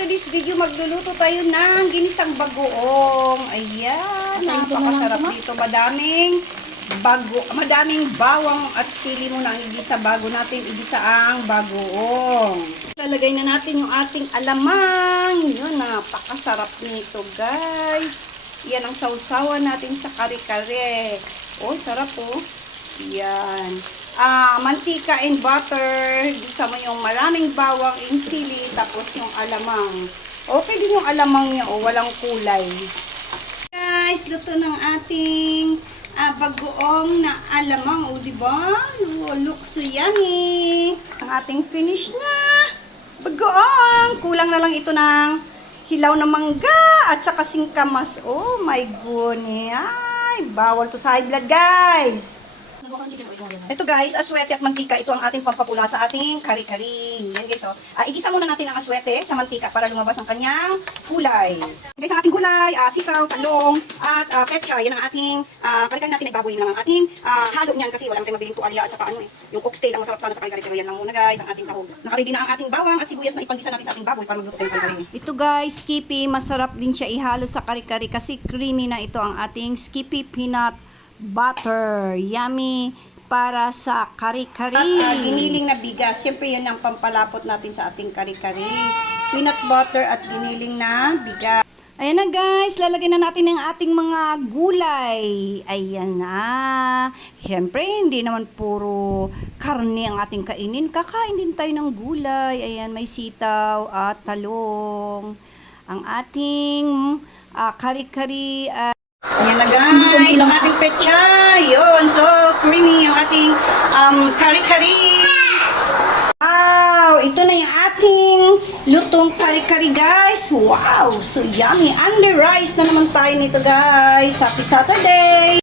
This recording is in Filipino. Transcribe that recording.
today's video, magluluto tayo ng ginisang bagoong. Ayan, napakasarap dito. Madaming bago, madaming bawang at sili muna ang igisa bago natin igisa ang bagoong. Lalagay na natin yung ating alamang. Yun, napakasarap nito, guys. Yan ang sausawan natin sa kare-kare. Oh, sarap oh. Yan. Ah, mantika and butter. Gusto mo yung maraming bawang and sili, tapos yung alamang. Okay din yung alamang niya, oh, walang kulay. Guys, luto ng ating ah, bagoong na alamang, oh, di ba? Oh, look so yummy. Ang ating finish na bagoong. Kulang na lang ito ng hilaw na mangga at saka singkamas. Oh my goodness. Ay, bawal to sa high blood, guys. Ito guys, aswete at mantika, ito ang ating pampapula sa ating kari-kari. Yan guys, oh. Ah, igisa muna natin ang aswete sa mantika para lumabas ang kanyang kulay. Guys, ang ating gulay, ah, sitaw, talong, at ah, petsa, yan ang ating ah, kari-kari natin, ibaboy lang ang ating ah, halo niyan kasi wala tayong mabiling tuwalya at saka ano eh, yung oxtail ang masarap sana sa kari-kari. Pero yan lang muna guys, ang ating sahog. Nakaready na ang ating bawang at sibuyas na ipangisa natin sa ating baboy para magluto tayong kari-kari. Ito guys, skippy, masarap din siya ihalo sa kari-kari kasi creamy na ito ang ating skippy peanut butter. Yummy para sa kari-kari. At ah, giniling na bigas. Siyempre yan ang pampalapot natin sa ating kari-kari. Peanut butter at giniling na bigas. Ayan na guys, lalagyan na natin ang ating mga gulay. Ayan na. Siyempre, hindi naman puro karne ang ating kainin. Kakain din tayo ng gulay. Ayan, may sitaw at talong. Ang ating ah, kari-kari at Ayan na guys, pecha. Yun, so creamy yung ating um, kari-kari. Wow, ito na yung ating lutong kari-kari guys. Wow, so yummy. Under rice na naman tayo nito guys. Happy Saturday!